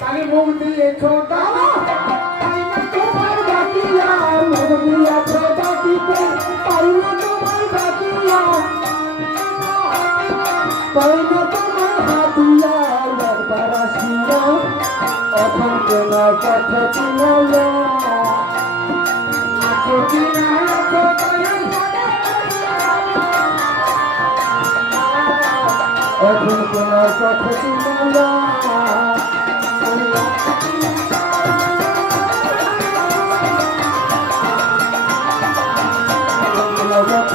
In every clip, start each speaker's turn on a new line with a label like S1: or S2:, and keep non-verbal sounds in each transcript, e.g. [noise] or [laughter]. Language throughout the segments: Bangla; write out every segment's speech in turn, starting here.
S1: তাহলে মুখ দিয়েছ দাদা
S2: তোমার বাকিয়া মুখ দিয়াছে ডাকিতে পাই না তোমার বাকিয়া পাই না তোমার হাতিয়া একবার আসিয়া এখন কেন কথা চিনাইয়া
S1: আছো কি না আছো
S2: এখন কেন কথা চিনাইয়া কথা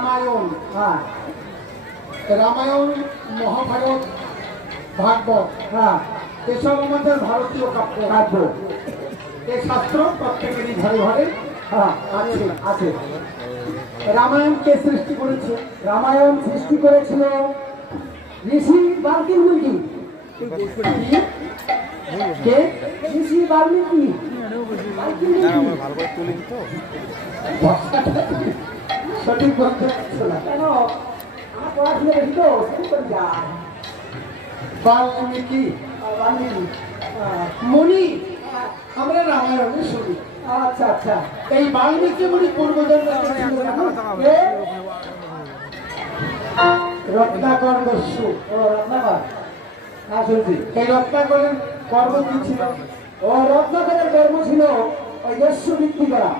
S1: রামায়ণ
S2: হ্যাঁ।
S1: রামায়ণ মহাভারত ভাগবত
S2: হ্যাঁ।
S1: এসব আমাদের ভারতীয় কাব্য।
S2: কাব্য।
S1: এই শাস্ত্র প্রত্যেকেরই ঘরে ঘরে
S2: হ্যাঁ
S1: আছে
S2: আছে।
S1: রামায়ণ কে সৃষ্টি করেছে
S2: রামায়ণ সৃষ্টি করেছিল ঋষি বাল্মীকি।
S1: কি?
S2: কে ঋষি বাল্মীকি।
S3: ভালো করে তুলি তো। [laughs]
S1: সঠিক বলতে পারছ না।
S2: কেন? আমার পড়াশোনা বেশি তো সেই যায়
S1: বাল্মীকি।
S2: বাল্মীকি।
S1: মুনি। আমরা রামায়ণে শুনি।
S2: আচ্ছা আচ্ছা।
S1: এই বাল্মীকি মুনি পূর্বজন্ম
S2: কে?
S1: রত্নাকর দস্যু
S2: ও রত্নাকর। হ্যাঁ শুনছি।
S1: এই রত্নাকরের কর্ম কি ছিল?
S2: ও রত্নাকরের কর্ম ছিল ওই দস্যু বিক্রি করা।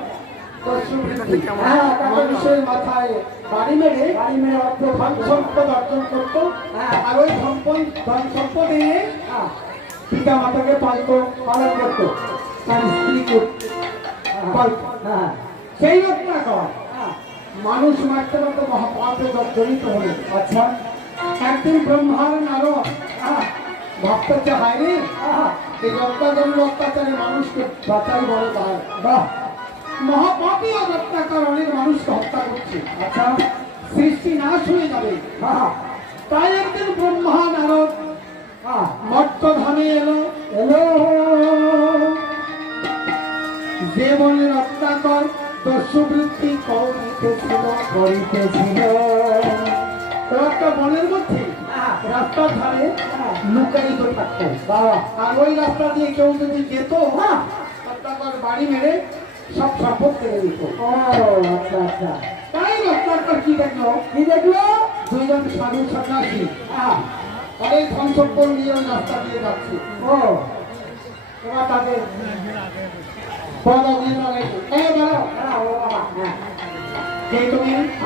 S1: মাথায় বাড়ি মেরে
S2: বাড়ি মেরে অর্থ
S1: ধন সম্পদ অর্জন করত।
S2: হ্যাঁ।
S1: আর ওই সম্পদ ধন সম্পদ এনে
S2: হ্যাঁ
S1: পিতা মাতাকে পালিত
S2: পালন করতো।
S1: তার
S2: হ্যাঁ।
S1: সেই
S2: হ্যাঁ
S1: মানুষ মারতে মারতে মহাপাপে হলেন
S2: আচ্ছা।
S1: একদিন ব্রহ্মার নারদ আহ, ভাবতে হায় রে এই রত্নাকরের অত্যাচারে মানুষকে বাঁচাই বড়
S2: বাহ।
S1: মহাপাপী রত্নাকর অনেক মানুষকে হত্যা করছে।
S2: আচ্ছা
S1: সৃষ্টি নাশ হয়ে যাবে। তাই একদিন ব্রহ্মা নারদ মর্ত ধামে এলো
S2: এলো।
S1: যে বলে রত্নাকর দস্যুবৃত্তি করিতেছিল
S2: করিতেছিল।
S1: একটা বনের মধ্যে রাস্তার ধারে লুকায়িত থাকতো।
S2: বাবা,
S1: আর ওই রাস্তা দিয়ে কেউ যদি যেত
S2: হ্যাঁ
S1: রত্নাকর বাড়ি মেরে সব সম্পদ কেড়ে দিত।
S2: ও আচ্ছা আচ্ছা।
S1: তাই রত্নাকর কি দেখল?
S2: কি দেখল?
S1: দুইজন সাধু সন্ন্যাসী। অনেক ধন সম্পদ নিয়ে ওই রাস্তা দিয়ে যাচ্ছে।
S2: ও।
S1: এবার তাদের
S2: হ্যাঁ।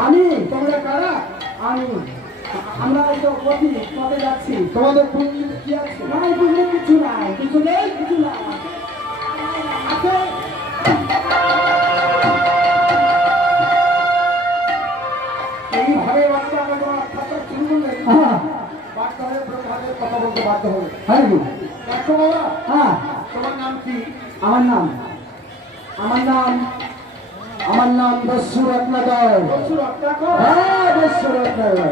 S2: আমি।
S1: তোমরা কারা?
S2: আমি। আমরা তো পথে যাচ্ছি।
S1: তোমাদের পুঞ্জিতে কি আছে?
S2: নাই বুঝলে কিছু নাই।
S1: কিছু নেই?
S2: কিছু নাই। হ্যাঁ
S1: কথা বাধ্য
S2: হ্যাঁ
S1: দেখো বাবা
S2: হ্যাঁ। আমার নাম আমার নাম আমার নাম দস্যু রত্নাকর
S1: প্রচুর রত্নাকর
S2: হ্যাঁ দস্যু রত্নাকর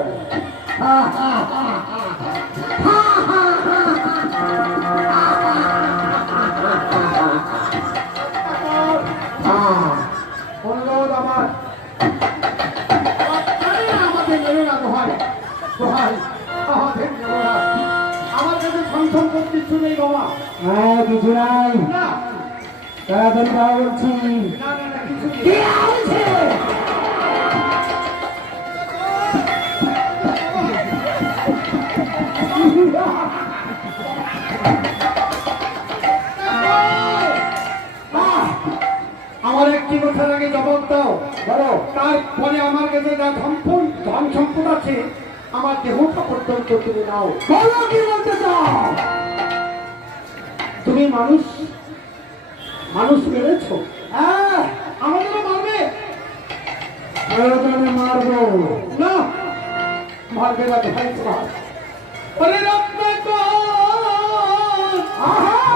S1: বাবা
S2: হ্যাঁ কিছু নাই। তাড়াতাড়ি বলছি। কে আছে
S1: আমার একটি কথার আগে জবাব দাও।
S2: বলো।
S1: তারপরে আমার কাছে যা ধন ধন সম্পদ আছে আমার দেহটা পর্যন্ত তুমি নাও।
S2: বলো কি বলতে চাও?
S1: তুমি মানুষ মানুষ মেরেছ।
S2: হ্যাঁ
S1: আমাদেরও মারবে।
S2: মারবো।
S1: না মারবে না ভাই তোমার ওরে রত্নাকর
S2: আহা!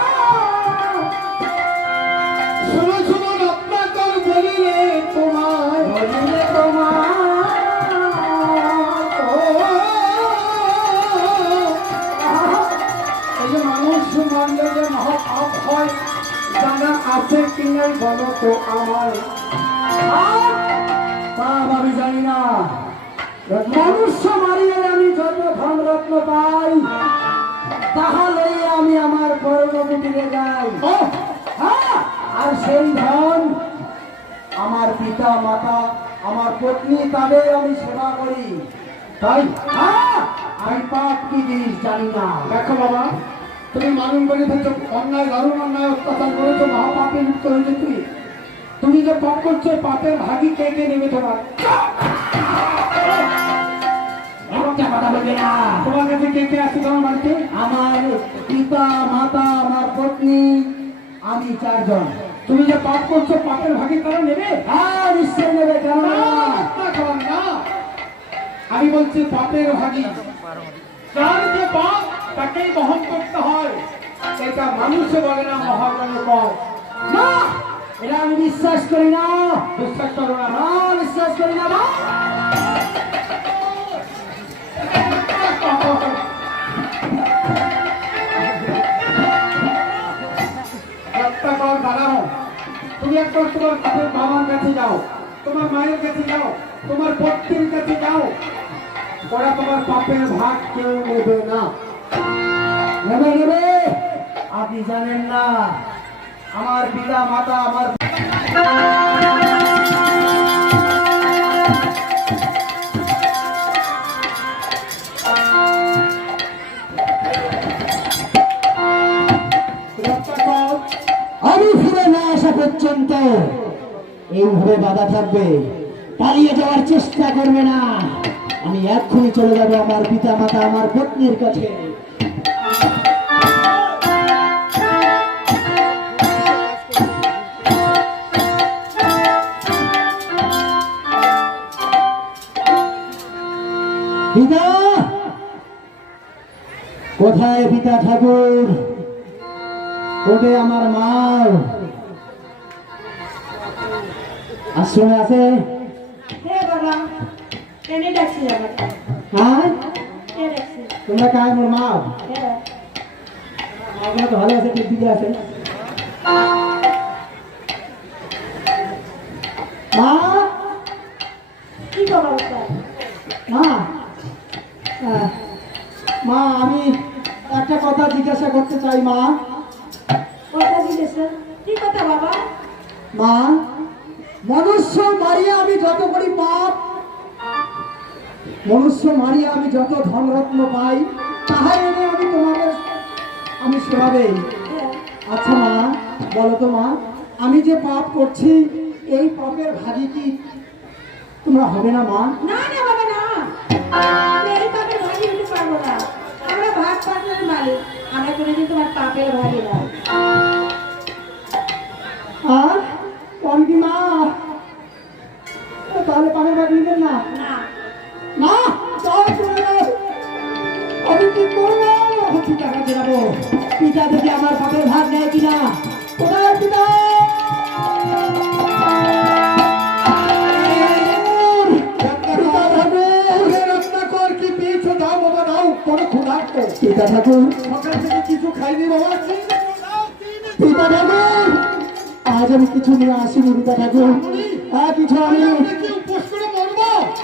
S1: আছে কি নাই বলো তো আমার
S2: আমি জানি না। মনুষ্য মারিয়ে আমি যত ধন রত্ন পাই তাহলে আমি আমার পরমকুটিরে যাই। হ্যাঁ? আর সেই ধন আমার পিতা মাতা আমার পত্নী তাদের আমি সেবা করি।
S1: তাই?
S2: হ্যাঁ? আমি পাপ কি জিনিস জানি না।
S1: দেখো বাবা তুমি মানুষ করে ফেলছো অন্যায় দারুণ অন্যায় অত্যাচার করেছ মহাপাপে লিপ্ত হয়েছে তুমি। তুমি যে পাপ করছ পাপের ভাগি কে কে নেবে তোমার?
S2: একটা কথা বলবে না।
S1: তোমার কাছে কে কে আছে তোমার বাড়িতে?
S2: আমার পিতা মাতা আমার পত্নী আমি চারজন।
S1: তুমি যে পাপ করছ পাপের ভাগি তারা নেবে?
S2: হ্যাঁ নিশ্চয় নেবে কেন।
S1: আমি বলছি পাপের ভাগি যার যে পাপ তাকেই বহন করতে হয়। এটা মানুষে বলে না কয়
S2: না, এটা আমি বিশ্বাস করি না।
S1: বিশ্বাস করো না
S2: না, বিশ্বাস করি না না।
S1: তুমি একটা তোমার বাবার কাছে যাও। তোমার কাছে যাও। তোমার পত্নীর কাছে যাও। ওরা তোমার পাপের ভাগ কেউ নেবে না।
S2: আপনি জানেন না, আমার পিতা, মাতা, আমার আমি ফিরে না আসা পর্যন্ত এইভাবে বাধা থাকবে। পালিয়ে যাওয়ার চেষ্টা করবে না। আমি এক্ষুনি চলে যাব আমার পিতা, মাতা, আমার পত্নীর কাছে। পিতা ঠাকুর ওটে আমার মা আশ্রমে আছে? তোমরা কায় মোর মা তো ভালো আছে ঠিক দিকে আছে। মা! জিজ্ঞাসা করতে চাই মা।
S4: কথা জিজ্ঞেস? কি কথা বাবা?
S2: মা মনুষ্য মারিয়া আমি যত করি পাপ মনুষ্য মারিয়া আমি যত ধনরত্ন পাই তাহাই এনে আমি তোমাদের আমি
S4: হ্যাঁ
S2: আচ্ছা মা বলো তো মা আমি যে পাপ করছি এই পাপের ভাগি কি? তোমরা হবে না মা?
S4: না না বাবা না। আমি এই পাপের ভাগি হতে পারব না। আমরা ভাগ মালিক। আমরা কোনোদিন তোমার পাপের ভাবি না
S2: আর কি মা তাহলে পাপের ভাগ নিবেন না?
S4: না।
S2: যাও চলে যাও। আমি কি করব? এখন পিতা কাছে যাব পিতা থেকে আমার পাপের ভাগ নেয় কিনা? কোথায় পিতা? পিতা ঠাকুর।
S1: কিছু খাইনি বাবা
S2: পিতা ঠাকুর। আজ আমি কিছু নিয়ে আসিনি পিতা ঠাকুর। হ্যাঁ কিছু আমি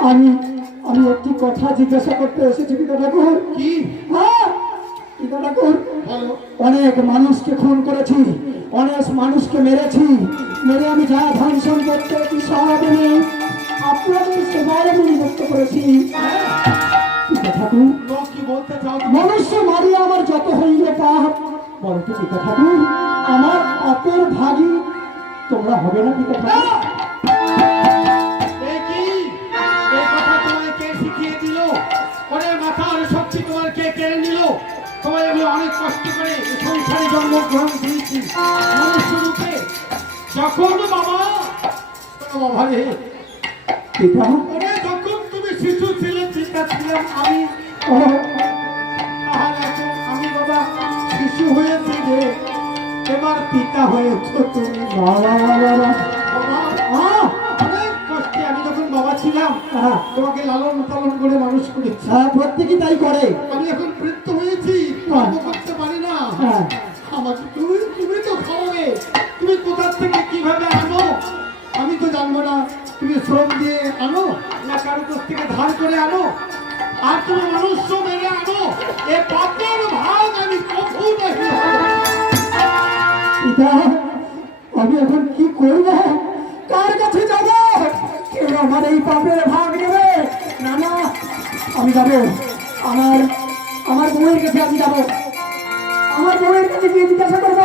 S2: আমি আমি একটি কথা জিজ্ঞাসা করতে এসেছি পিতা ঠাকুর।
S1: কি?
S2: হ্যাঁ পিতা ঠাকুর। অনেক মানুষকে খুন করেছি। অনেক মানুষকে মেরেছি। মেরে আমি যা ধন সম্পদ করেছি সব এনে আপনাদের সেবায় আমি নিযুক্ত করেছি। পিতা ঠাকুর। মনুষ্য মারিয়া আমার যত হইল পাপ বলতো পিতা ঠাকুর আমার পাপের ভাগী? তোমরা হবে না পিতা ঠাকুর
S1: তোমায় আমি অনেক কষ্ট করে সংসারে জন্মগ্রহণ যখন বাবা রে যখন তুমি শিশু ছিলে চিন্তা ছিলাম আমি। আর এখন আমি বাবা শিশু হয়েছি যে এবার পিতা হয়েছ তুমি
S2: বাবা, বাবা, বাবা।
S1: বাবা
S2: আহ,
S1: অনেক কষ্টে আমি যখন বাবা ছিলাম
S2: হ্যাঁ,
S1: তোমাকে লালন পালন করে মানুষ করেছি।
S2: হ্যাঁ, তাই করে।
S1: আমি এখন বৃদ্ধ হয়েছি কর্ম করতে পারি না।
S2: হ্যাঁ।
S1: আমাকে তুমি তুমি তো খাওয়াবে। তুমি কোথা থেকে কীভাবে আনো? আমি তো জানব না। তুমি শ্রম দিয়ে আনো না কারও কাছ থেকে ধার করে আনো? আর তুমি মনুষ্য মেরে আনো। এ পাপের ভাগ আমি কখনোই
S2: পিতা, আমি এখন কি করব? কার কাছে যাব? কেউ আমার এই পাপের ভাগ নেবে? না না, আমি যাব। আমার আমার বউয়ের কাছে আমি যাব। আমার বউয়ের কাছে গিয়ে জিজ্ঞাসা করব।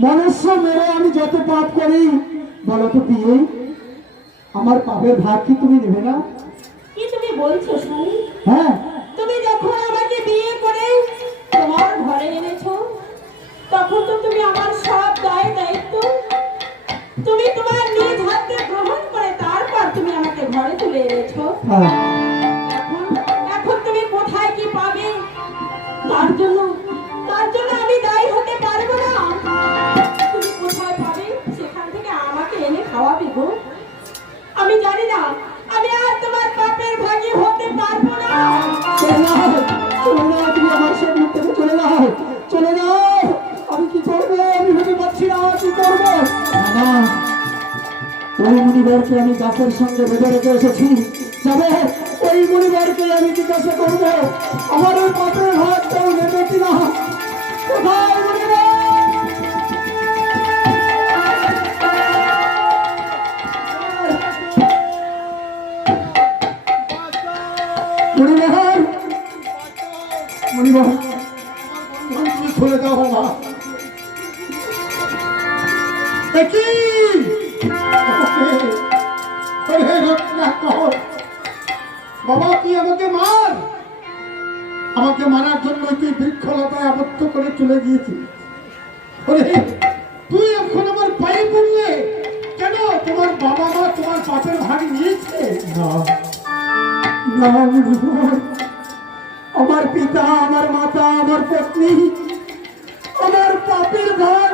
S2: মনুষ্য মেরে আমি যত পাপ করি বলো তো বিয়ে? আমার পাপের ভাগ কি তুমি নেবে না?
S4: কি তুমি বলছো স্বামী
S2: হ্যাঁ।
S4: তুমি যখন আমাকে বিয়ে করে তোমার ঘরে এনেছো তখন তো তুমি আমার সব দায় দায়িত্ব তুমি তোমার নিজ হাতে গ্রহণ করে তারপর তুমি আমাকে ঘরে তুলে এনেছো।
S2: হ্যাঁ।
S4: এখন এখন তুমি কোথায় কি পাবে তার জন্য আমি জানি না, আমি আর তোমার পাপের ভাগী হতে পারব না।
S2: চলে যাও চলে যাও, তুমি আমার সব মুখ থেকে চলে যাও চলে যাও, আমি কি করব? আমি ভেবে পাচ্ছি না কি করব? ওই মুনিবরকে আমি গাছের সঙ্গে বেঁধে রেখে এসেছি। যাবে, ওই মুনিবরকে আমি জিজ্ঞাসা করব, আমার ওই পাপের ভাত কেউ নেবে কিনা কোথায়
S1: ছুড়ে দাও বাবা। দেখি বাবা তুই আমাকে মার? আমাকে মারার জন্য তুই বৃক্ষলতায় আবদ্ধ করে চলে গিয়েছিস। তুই এখন আমার পায়ে পড়লে কেন? তোমার বাবা মা তোমার পাপের ভাগ নিয়েছে?
S2: না না। আমার পিতা, আমার মাতা, আমার পত্নী, আমার পাপের ভাগ।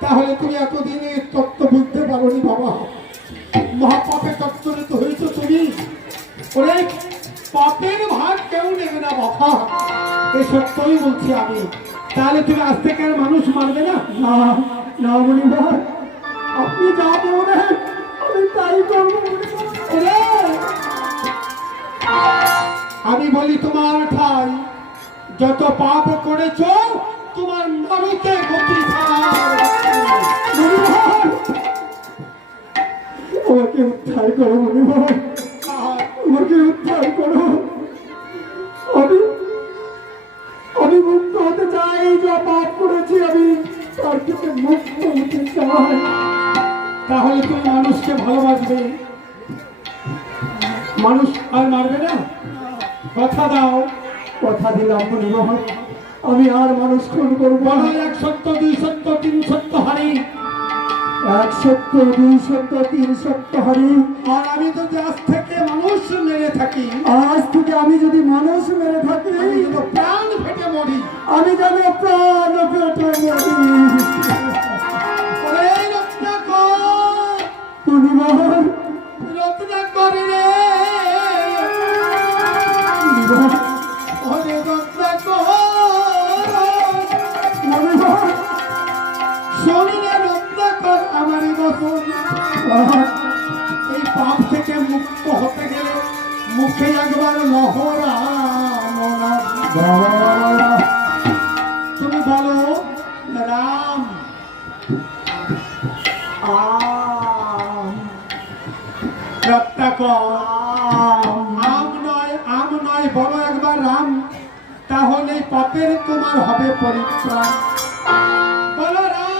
S1: তাহলে তুমি এতদিন এই তত্ত্ব বুঝতে পারোনি বাবা। মহাপাপে তত্ত্বরিত হয়েছ তুমি। ওরে, পাপের ভাগ কেউ নেবে না বাবা। এ সত্যই বলছি আমি। তাহলে তুমি আজ থেকে মানুষ মারবে না।
S2: না মুনিবর আপনি যা বলবেন, আমি তাই করব
S1: আমি বলি তোমার ঠাই, যত পাপ করেছ, তোমার নরকে গতি ছাড়ার।
S2: আমি
S1: আর
S2: মানুষ খুন করব না।
S1: এক সত্য দুই সত্য তিন সত্য হারি।
S2: এক সত্য দুই সত্য তিন সত্য হারি।
S1: আর আমি যদি আজ থেকে মানুষ মেরে থাকি
S2: আজ থেকে আমি যদি মানুষ মেরে থাকি
S1: রত্নাকর আম তাহলে পাপের তোমার হবে পরিত্রাণ বলো রাম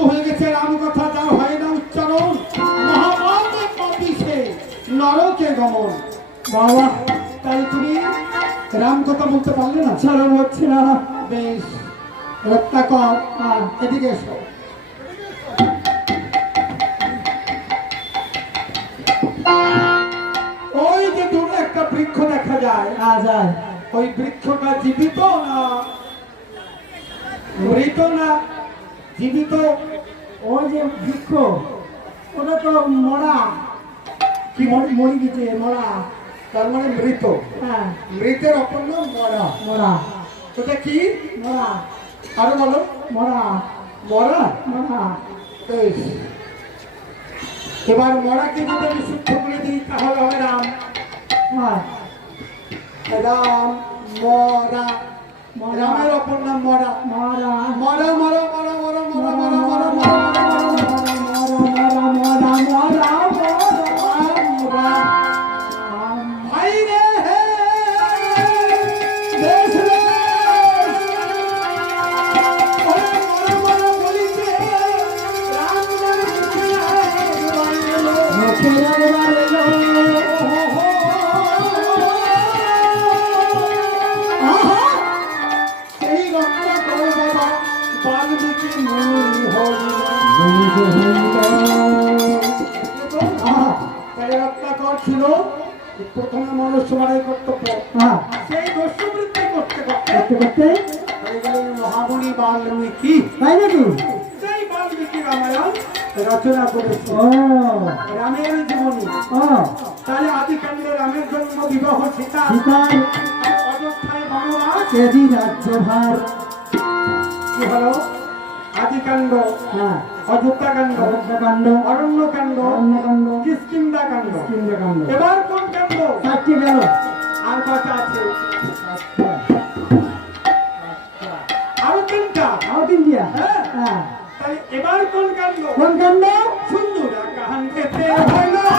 S1: হয়ে গেছে রাম। কথা যা হয় না উচ্চারণ মহাভারতে নরকে গমন
S2: বাবা
S1: রাম কথা বলতে পারলে না?
S2: ছাড়া হচ্ছে না।
S1: বেশ রত্নাকর আহ, এদিকে এসো। ওই যে দূরে একটা বৃক্ষ দেখা যায়।
S2: আজ আয়
S1: ওই বৃক্ষটা জীবিত না মৃত না? জীবিত।
S2: ওই যে বৃক্ষ ওটা তো মরা।
S1: কি
S2: মরি গেছে মরা।
S1: তার মানে মৃত।
S2: হ্যাঁ।
S1: মৃতের অপর নাম মরা।
S2: মরা।
S1: ওটা কি?
S2: মরা।
S1: আরও বলো।
S2: মরা।
S1: মরা?
S2: মরা।
S1: এবার মরাকে যদি আমি শুদ্ধ করে দিই তাহলে হবে রাম।
S2: হয়।
S1: রাম মরা। রামের অপর নাম মরা
S2: মরা
S1: মরা মরা মরা মরা মরা মরা মরা। প্রথমে মানুষ সমাধান কর্তব্য
S2: হ্যাঁ।
S1: সেই দস্যবৃত্তি করতে করতে
S2: করতে
S1: মহামণি বাল্মীকি।
S2: তাই নাকি?
S1: সেই বাল্মীকি রামায়ণ রচনা করেছে। রামের জীবনী। তাহলে আদিকাণ্ড রামের জন্ম বিবাহ সীতা। অযোধ্যায় বনবাস।
S2: এদি রাজ্যভার?
S1: কি হলো? আদিকাণ্ড।
S2: হ্যাঁ।
S1: অযোধ্যা
S2: কাণ্ড
S1: অযোধ্যা
S2: কাণ্ড
S1: অরণ্য
S2: কাণ্ড
S1: অরণ্য কাণ্ড কিষ্কিন্দা কাণ্ড কিষ্কিন্দা কাণ্ড এবার কোন
S2: চারটি গেল
S1: আর কটা আছে? আরও তিনটা।
S2: আরও তিনটা।
S1: হ্যাঁ।,
S2: হ্যাঁ।
S1: এবার কোন কাণ্ড?
S2: কোন কাণ্ড? সুন্দর। কাহান খেতে হলো